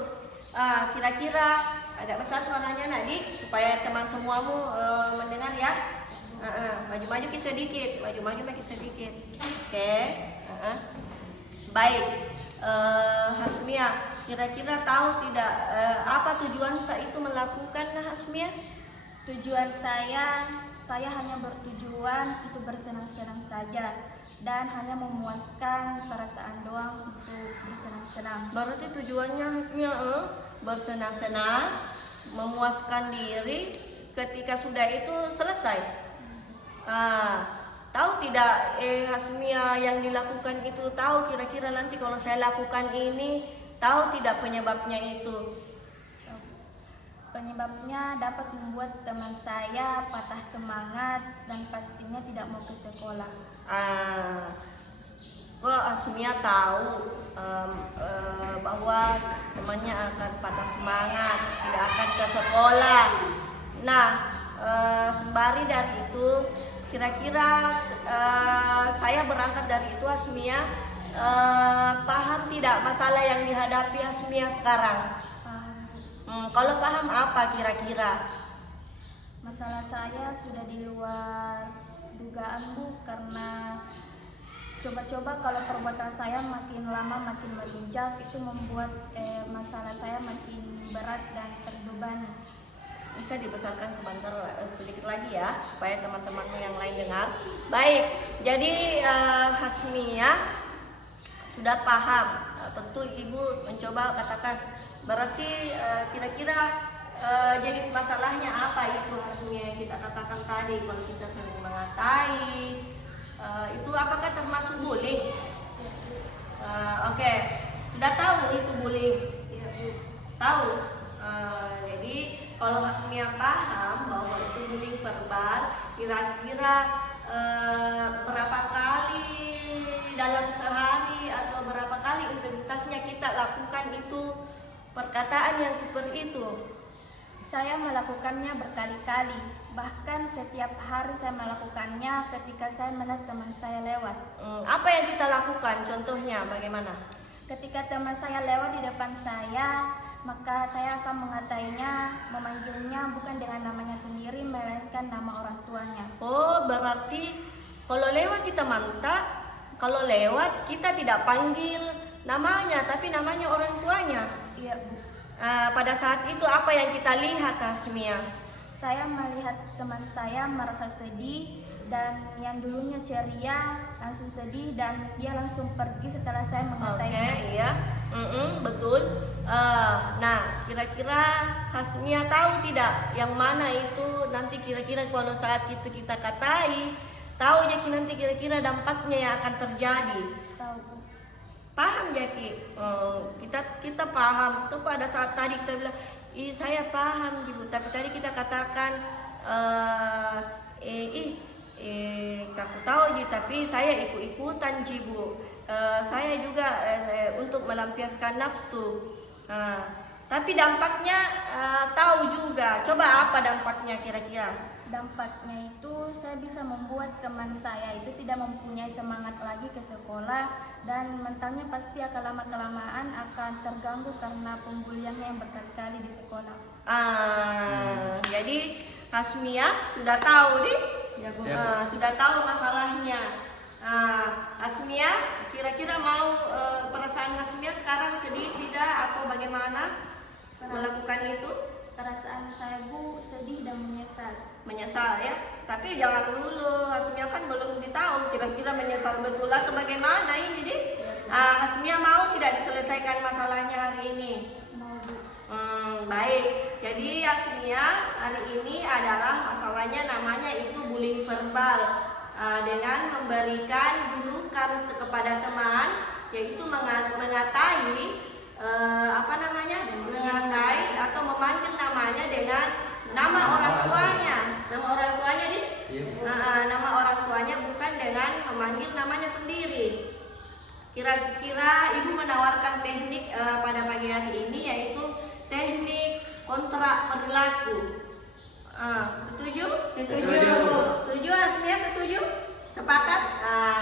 Kira-kira agak besar suaranya Nadik supaya teman semuamu mendengar ya. Maju-maju sedikit, maju-maju sedikit. Oke. Baik. Hasmia, kira-kira tahu tidak apa tujuan tak itu melakukan Hasmia? Tujuan saya hanya bertujuan untuk bersenang-senang saja dan hanya memuaskan perasaan doang untuk bersenang-senang. Berarti tujuannya Hasmia bersenang-senang, memuaskan diri. Ketika sudah itu selesai. Tahu tidak Hasmia yang dilakukan itu, tahu kira-kira nanti kalau saya lakukan ini, tahu tidak penyebabnya itu? Penyebabnya dapat membuat teman saya patah semangat dan pastinya tidak mau ke sekolah. Kok Hasmia tahu bahwa temannya akan patah semangat, tidak akan ke sekolah. Nah, sembari dari itu, kira-kira saya berangkat dari itu Hasmia paham tidak masalah yang dihadapi Hasmia sekarang? Kalau paham apa kira-kira? Masalah saya sudah di luar dugaan Bu, karena coba-coba kalau perbuatan saya makin lama makin melunjak, itu membuat masalah saya makin berat dan terbebani. Bisa dibesarkan sebentar sedikit lagi ya supaya teman-temanmu yang lain dengar. Baik, jadi Hasmia sudah paham. Tentu ibu mencoba katakan berarti kira-kira jenis masalahnya apa itu Hasmia yang kita katakan tadi. Kalau kita sering mengatai itu apakah termasuk bullying? Oke. Sudah tahu itu bullying? Tahu. Jadi kalau Hasmia paham bahwa itu bullying verbal, kira-kira berapa kali dalam sehari atau berapa kali intensitasnya kita lakukan itu perkataan yang seperti itu? Saya melakukannya berkali-kali, bahkan setiap hari saya melakukannya ketika saya melihat teman saya lewat. Apa yang kita lakukan? Contohnya bagaimana? Ketika teman saya lewat di depan saya, maka saya akan mengatainya, memanggilnya bukan dengan namanya sendiri, melainkan nama orang tuanya. Oh, berarti kalau lewat kita mantap, kalau lewat kita tidak panggil namanya, tapi namanya orang tuanya. Iya Bu. Pada saat itu apa yang kita lihat Hasmia? Saya melihat teman saya merasa sedih, dan yang dulunya ceria langsung sedih dan dia langsung pergi setelah saya mengatainya. Oke, iya. Betul. Nah, kira-kira Hasmia tahu tidak yang mana itu nanti kira-kira kalau saat itu kita katai, tahu Jaki nanti kira-kira dampaknya yang akan terjadi. Tahu Bu. Paham Jaki? Kita paham. Tuh pada saat tadi kita bilang, saya paham Ibu, tapi tadi kita katakan aku tahu Ji, tapi saya ikut-ikutan Ji Bu. Saya juga untuk melampiaskan nafsu. Tapi dampaknya tahu juga. Coba apa dampaknya kira-kira? Dampaknya itu saya bisa membuat teman saya itu tidak mempunyai semangat lagi ke sekolah, dan mentalnya pasti akan lama-kelamaan akan terganggu karena pembuliannya yang berkali-kali di sekolah. Jadi Hasmia sudah tahu nih, Ya. sudah tahu masalahnya. Hasmia, kira-kira mau perasaan Hasmia sekarang sedih tidak atau bagaimana melakukan itu? Perasaan saya Bu sedih dan Menyesal ya, tapi jangan dulu, Hasmia kan belum ditahu kira-kira menyesal betul atau bagaimana ini. Hasmia mau tidak diselesaikan masalahnya hari ini? mau Bu. Baik, jadi Asmia hari ini adalah masalahnya namanya itu bullying verbal, dengan memberikan julukan kepada teman, yaitu mengatai mengatai atau memanggil namanya dengan nama orang tuanya. Nama orang tuanya nama orang tuanya bukan dengan memanggil namanya sendiri. Kira-kira ibu menawarkan teknik pada pagi hari ini, yaitu teknik kontrak perilaku. Setuju? Setuju Asmia, setuju? Sepakat?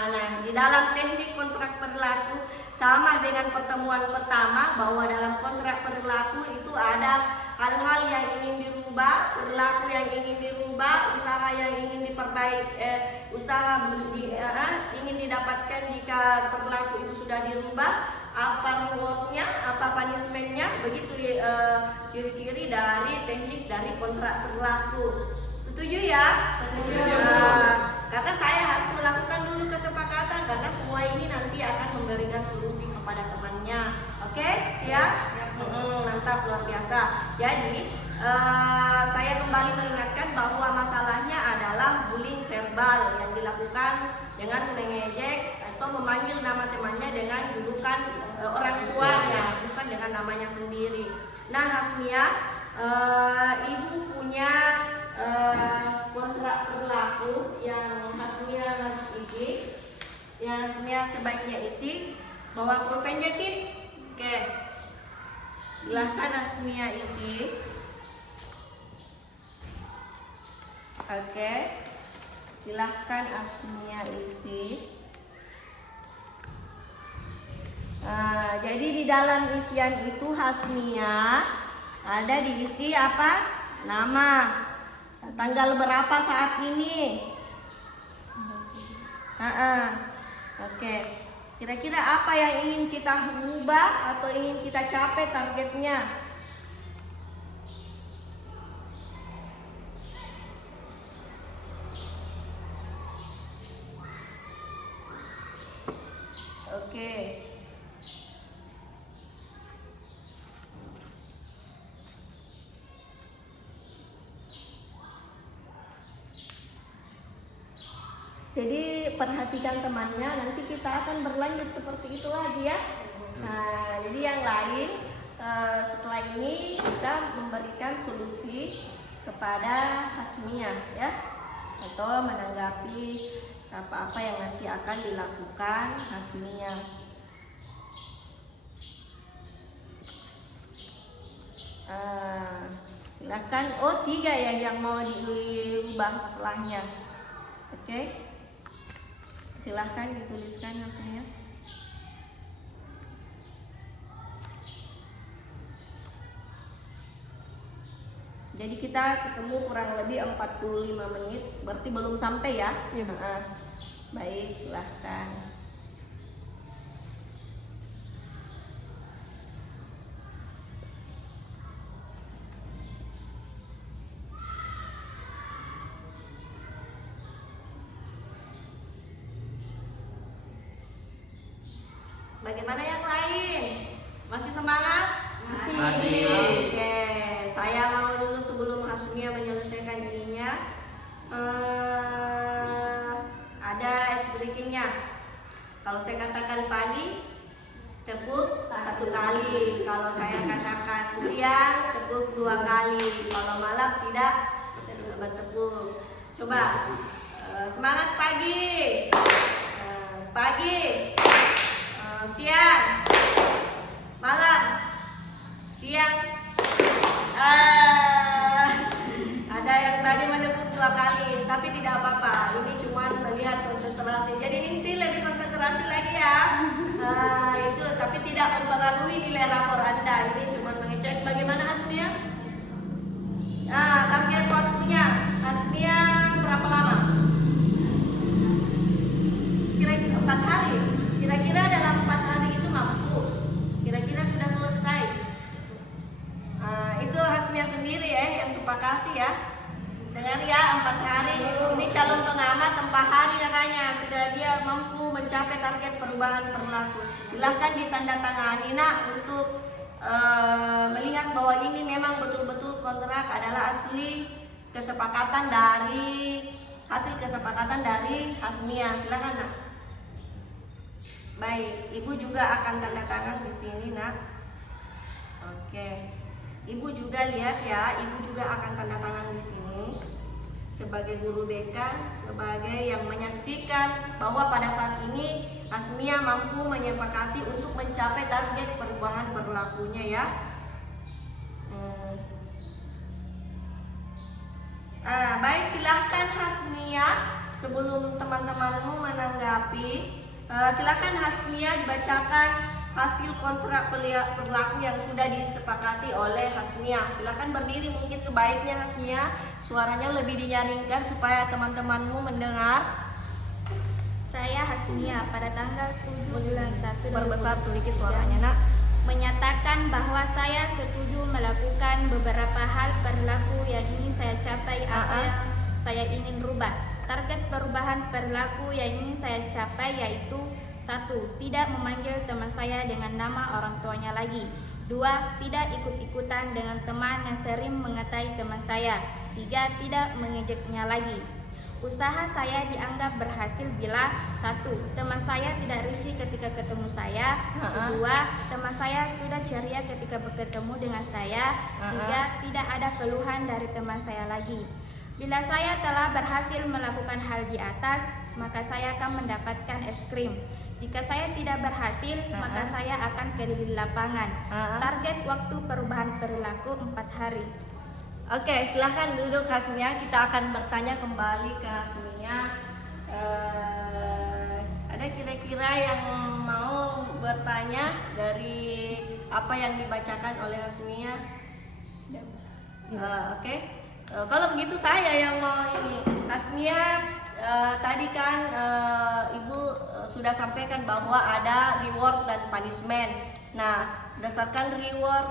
Nah, di dalam teknik kontrak perilaku sama dengan pertemuan pertama, bahwa dalam kontrak perilaku itu ada hal-hal yang ingin dirubah, perilaku yang ingin dirubah, usaha yang ingin ingin didapatkan jika perilaku itu sudah dirubah, apa rewardnya, apa punishmentnya, begitu ciri-ciri dari teknik dari kontrak perilaku. Setuju ya? Karena saya harus melakukan dulu kesepakatan, karena semua ini nanti akan memberikan solusi kepada temannya. Oke, siap? Mantap, luar biasa. Jadi saya kembali mengingatkan bahwa masalahnya adalah bullying verbal yang dilakukan dengan mengejek atau memanggil nama temannya dengan julukan orang tuanya, bukan dengan namanya sendiri. Nah, Hasmia, ibu punya kontrak perilaku yang Hasmia harus isi, yang Hasmia sebaiknya isi. Bawa pulpen Ki. Oke, silahkan Hasmia isi. Oke, silahkan Hasmia isi. Jadi di dalam isian itu Hasmia ada diisi apa? Nama, tanggal berapa saat ini. Oke, kira-kira apa yang ingin kita ubah atau ingin kita capai targetnya? Oke. Jadi perhatikan temannya, nanti kita akan berlanjut seperti itu lagi ya. Nah, jadi yang lain setelah ini kita memberikan solusi kepada Hasmia ya, atau menanggapi apa-apa yang nanti akan dilakukan Hasmia. Silakan. Oh, 3 ya yang mau diubah setelahnya. Oke. Silahkan dituliskan Hasmia. Jadi kita ketemu kurang lebih 45 menit, berarti belum sampai ya? Iya. Baik, silahkan. Bagaimana yang lain? Masih semangat? Masih. Oke, saya mau dulu sebelum Hasmia menyelesaikan ininya, ada ice breakingnya. Kalau saya katakan pagi, tepuk 1 kali. Kalau saya katakan siang, tepuk 2 kali. Kalau malam tidak bertepuk. Coba semangat pagi, siang, malam, siang. Ada yang tadi menepuk 2 kali, tapi tidak apa-apa. Ini cuma melihat konsentrasi. Jadi ini lebih konsentrasi lagi ya. Itu tapi tidak mempengaruhi nilai rapor Anda. Ini cuma mengecek bagaimana Hasmia. Target waktunya Hasmia berapa lama? Kira-kira 4 hari. Kira-kira dalam 4 hari itu mampu. Kira-kira sudah selesai. Itu Hasmia sendiri ya yang sepakati ya. Dengar ya, 4 hari. Ini calon pengamat 4 hari katanya sudah dia mampu mencapai target perubahan perilaku. Silahkan ditandatangani nak untuk melihat bahwa ini memang betul-betul kontrak adalah asli kesepakatan dari hasil kesepakatan dari Hasmia. Silakan nak. Baik, ibu juga akan tanda tangan di sini nak. Oke, ibu juga lihat ya, ibu juga akan tanda tangan di sini sebagai guru BK, sebagai yang menyaksikan bahwa pada saat ini Hasmia mampu menyepakati untuk mencapai target perubahan perilakunya ya. Baik, silahkan Hasmia, sebelum teman-temanmu menanggapi, silahkan Hasmia dibacakan hasil kontrak perilaku yang sudah disepakati oleh Hasmia. Silahkan berdiri, mungkin sebaiknya Hasmia suaranya lebih dinyaringkan supaya teman-temanmu mendengar. Saya Hasmia pada tanggal 7 bulan 1 Perbesar sedikit suaranya nak. menyatakan bahwa saya setuju melakukan beberapa hal perilaku yang ingin saya capai atau yang saya ingin rubah. Target perubahan perilaku yang ingin saya capai yaitu 1. Tidak memanggil teman saya dengan nama orang tuanya lagi. 2. Tidak ikut-ikutan dengan teman yang sering mengatai teman saya. 3. Tidak mengejeknya lagi. Usaha saya dianggap berhasil bila 1. Teman saya tidak risih ketika ketemu saya. 2. Teman saya sudah ceria ketika bertemu dengan saya. 3. Tidak ada keluhan dari teman saya lagi. Bila saya telah berhasil melakukan hal di atas, maka saya akan mendapatkan es krim. Jika saya tidak berhasil, maka saya akan keliling lapangan. Target waktu perubahan perilaku 4 hari. Oke, silahkan duduk Hasmia. Kita akan bertanya kembali ke Hasmia. Ada kira-kira yang mau bertanya dari apa yang dibacakan oleh Hasmia? Oke. Kalau begitu saya yang mau ini. Hasmia, tadi kan Ibu sudah sampaikan bahwa ada reward dan punishment. Nah, berdasarkan reward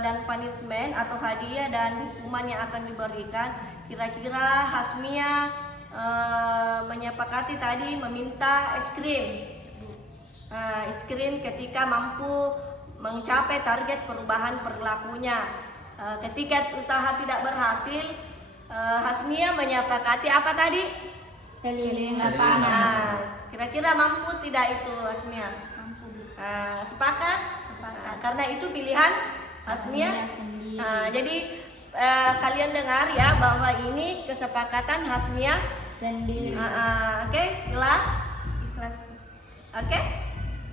dan punishment atau hadiah dan hukuman yang akan diberikan, kira-kira Hasmia menyepakati tadi meminta es krim. Es krim ketika mampu mencapai target perubahan perilakunya. Ketika usaha tidak berhasil, Hasmia menyepakati apa tadi? Keliling lapangan. Kira-kira mampu tidak itu Hasmia? Sepakat? Karena itu pilihan Hasmia sendiri. Jadi kalian dengar ya bahwa ini kesepakatan Hasmia Sendiri. Oke, jelas? Ikhlas.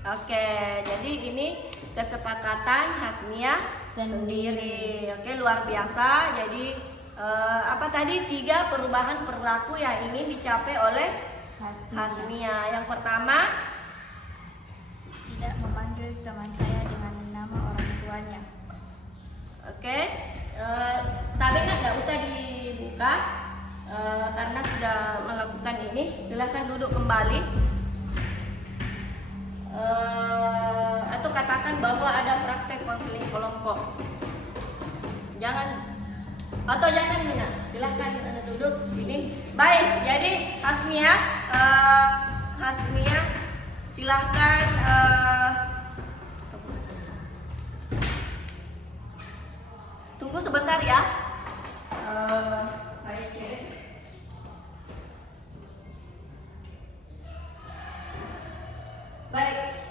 Oke, jadi ini kesepakatan Hasmia sendiri. Oke, luar biasa. Jadi apa tadi 3 perubahan perilaku yang ingin dicapai oleh Hasmia. Yang pertama, Tidak memanggil teman saya dengan nama orang tuanya. oke, tabelnya nggak usah dibuka karena sudah melakukan ini. Silahkan duduk kembali. Atau katakan bahwa ada praktek konseling kelompok. Jangan Mina. Silahkan duduk sini. Baik, jadi Hasmia, silahkan. Tunggu sebentar ya. Saya cek. Baik,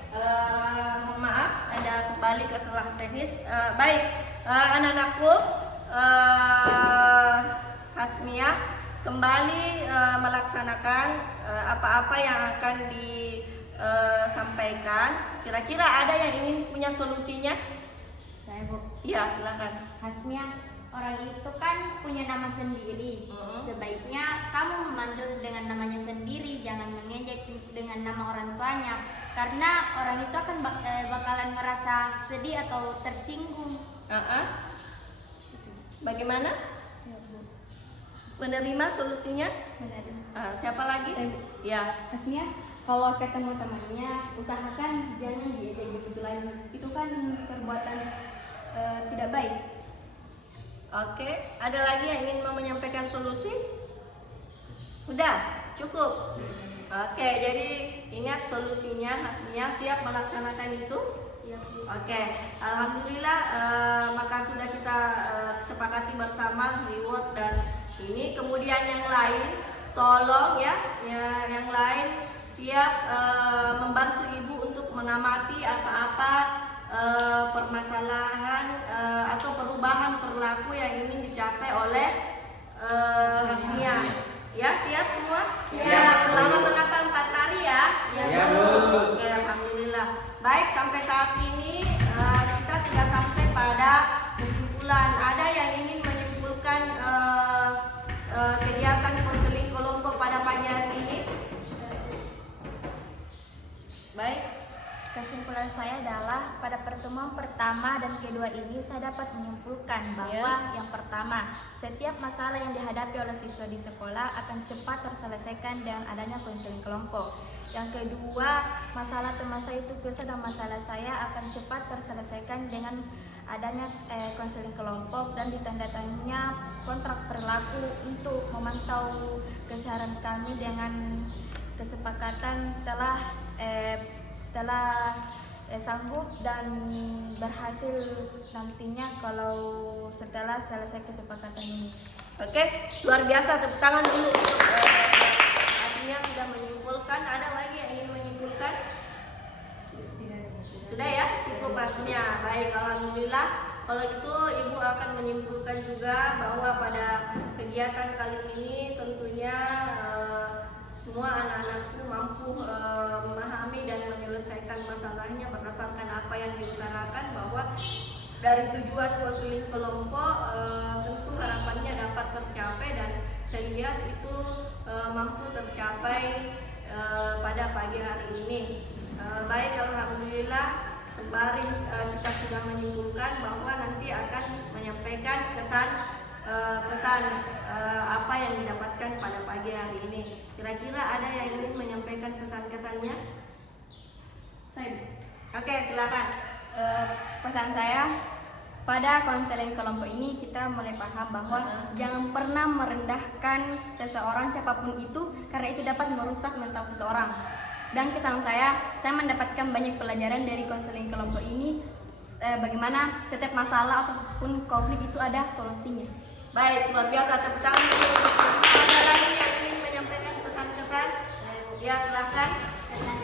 mohon maaf ada kembali kesalahan teknis. Baik, anak-anakku, Hasmia kembali melaksanakan apa-apa yang akan disampaikan. Kira-kira ada yang ingin punya solusinya? Saya Bu. Iya, silakan. Hasmia, orang itu kan punya nama sendiri. Sebaiknya kamu memanggil dengan namanya sendiri, jangan mengejek dengan nama orang tuanya. Karena orang itu akan bakalan merasa sedih atau tersinggung. Bagaimana? Menerima solusinya? Siapa lagi? Ya. Hasmia, kalau ketemu temannya, usahakan jangan diejek begitu lagi. Itu kan perbuatan tidak baik. Oke, ada lagi yang ingin mau menyampaikan solusi? Udah, cukup. Oke, jadi ingat solusinya, Hasmia siap melaksanakan itu? Siap, Bu. Oke, alhamdulillah maka sudah kita sepakati bersama reward dan ini. Kemudian yang lain tolong ya yang lain siap membantu ibu untuk mengamati apa-apa permasalahan atau perubahan perilaku yang ingin dicapai oleh Hasmia. Ya, siap semua? Siap. Selama kenapa 4 hari ya? Ya, Bu. Oke, alhamdulillah. Baik, sampai saat ini kita sudah sampai pada kesimpulan. Ada yang ingin menyimpulkan kegiatan konseling kelompok pada pagi hari ini? Baik. Kesimpulan saya adalah pada pertemuan pertama dan kedua ini saya dapat menyimpulkan bahwa yang pertama, setiap masalah yang dihadapi oleh siswa di sekolah akan cepat terselesaikan dengan adanya konseling kelompok. Yang kedua, masalah teman saya itu Firsa dan masalah saya akan cepat terselesaikan dengan adanya konseling kelompok dan ditandatangani kontrak perilaku untuk memantau keseharian kami dengan kesepakatan telah sanggup dan berhasil nantinya kalau setelah selesai kesepakatan ini. Oke, luar biasa. Tepuk tangan dulu untuk Hasmia sudah menyimpulkan. Ada lagi yang ingin menyimpulkan? Sudah ya, cukup Hasmia. Baik, alhamdulillah. Kalau itu ibu akan menyimpulkan juga bahwa pada kegiatan kali ini tentunya semua anak-anakku mampu memahami dan menyelesaikan masalahnya berdasarkan apa yang diutarakan, bahwa dari tujuan konseling kelompok tentu harapannya dapat tercapai dan saya lihat itu mampu tercapai pada pagi hari ini. Baik, alhamdulillah. Sembari kita sudah menyimpulkan bahwa nanti akan menyampaikan pesan apa yang didapatkan pada pagi hari ini. Kira-kira ada yang ingin menyampaikan pesan-kesannya? Oke, silakan. Pesan saya pada konseling kelompok ini kita mulai paham bahwa jangan pernah merendahkan seseorang siapapun itu karena itu dapat merusak mental seseorang. Dan kesan saya mendapatkan banyak pelajaran dari konseling kelompok ini, bagaimana setiap masalah ataupun konflik itu ada solusinya. Baik, luar biasa. Tepuk tangan untuk ada lagi yang ingin menyampaikan pesan-kesan? Ya, silakan. Pesan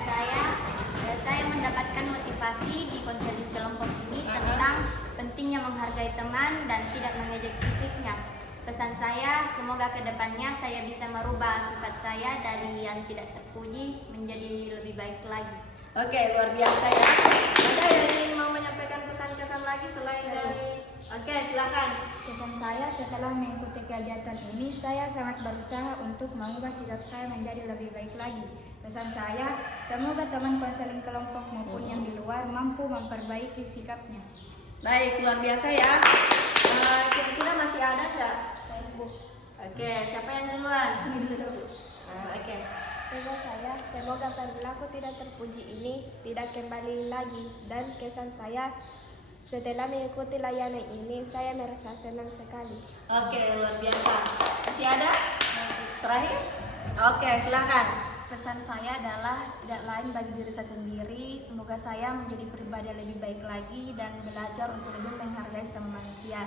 saya mendapatkan motivasi di konseling kelompok ini tentang pentingnya menghargai teman dan tidak mengejek fisiknya. Pesan saya, semoga kedepannya saya bisa merubah sifat saya dari yang tidak terpuji menjadi lebih baik lagi. Oke, luar biasa ya. Ada yang ingin mau menyampaikan pesan-kesan lagi selain dari? Oke, silakan. Pesan saya setelah mengikuti kegiatan ini, saya sangat berusaha untuk mengubah sikap saya menjadi lebih baik lagi. Pesan saya, semoga teman konseling kelompok maupun yang di luar mampu memperbaiki sikapnya. Baik, luar biasa ya. Kira-kira masih ada nggak? Saya Bu. Oke, siapa yang duluan? Oke. Pesan saya, semoga perilaku tidak terpuji ini tidak kembali lagi, dan kesan saya, setelah mengikuti layanan ini, saya merasa senang sekali. Oke, luar biasa. Masih ada? Terakhir? Oke, silakan. Pesan saya adalah tidak lain bagi diri saya sendiri, semoga saya menjadi pribadi yang lebih baik lagi dan belajar untuk lebih menghargai sama manusia.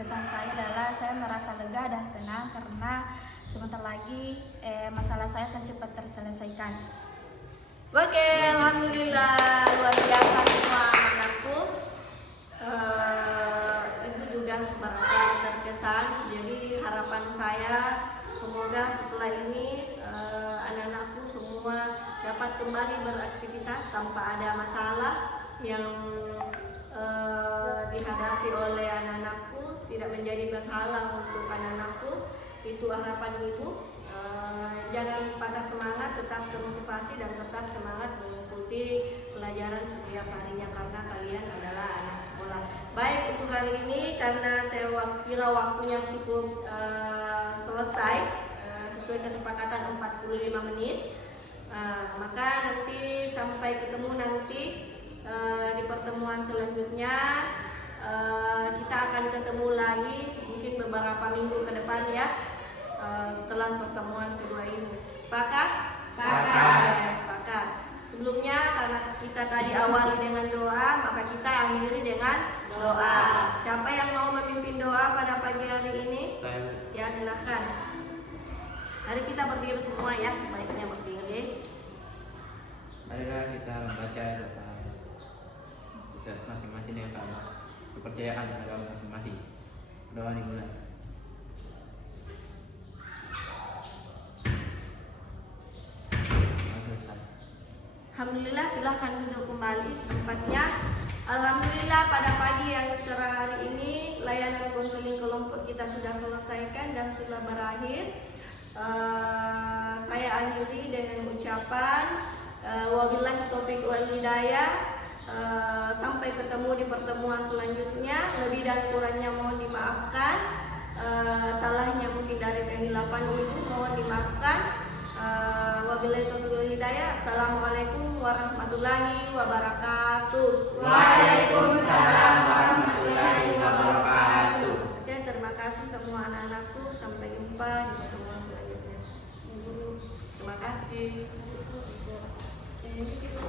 Kesan saya adalah saya merasa lega dan senang karena sebentar lagi masalah saya akan cepat terselesaikan. Oke, alhamdulillah, luar biasa semua anakku. Ibu juga merasa terkesan. Jadi harapan saya semoga setelah ini anak-anakku semua dapat kembali beraktivitas tanpa ada masalah yang dihadapi oleh anak-anakku, tidak menjadi penghalang untuk anak-anakku. Itu harapan ibu. Jangan patah semangat, tetap termotivasi dan tetap semangat mengikuti pelajaran setiap harinya karena kalian adalah anak sekolah. Baik, untuk hari ini karena saya kira waktunya cukup selesai sesuai kesepakatan 45 menit, maka nanti sampai ketemu nanti di pertemuan selanjutnya. Kita akan ketemu lagi mungkin beberapa minggu ke depan ya, setelah pertemuan kedua ini. Sepakat? Sepakat. Sepakat. Sebelumnya karena kita tadi awali dengan doa, maka kita akhiri dengan doa. Siapa yang mau memimpin doa pada pagi hari ini? Saya Ya, silakan. Mari kita berdiri semua ya, sebaiknya berdiri. marilah kita membaca doa kita masing-masing dengan agama kepercayaan agama masing-masing. Doa dimulai. Selesai. Alhamdulillah, silahkan duduk kembali tempatnya. Alhamdulillah pada pagi yang cerah hari ini layanan konseling kelompok kita sudah selesaikan dan sudah berakhir. Saya akhiri dengan ucapan wabillahi taufiq wal hidayah. Sampai ketemu di pertemuan selanjutnya. Lebih dan kurangnya mohon dimaafkan. Salahnya mungkin dari kehilapan ibu mohon dimaafkan. Wabillahi taufiq wal hidayah. Assalamualaikum warahmatullahi wabarakatuh. Waalaikumsalam warahmatullahi wabarakatuh. Oke, terima kasih semua anak-anakku. Sampai jumpa di pertemuan selanjutnya. Terima kasih. Ini kita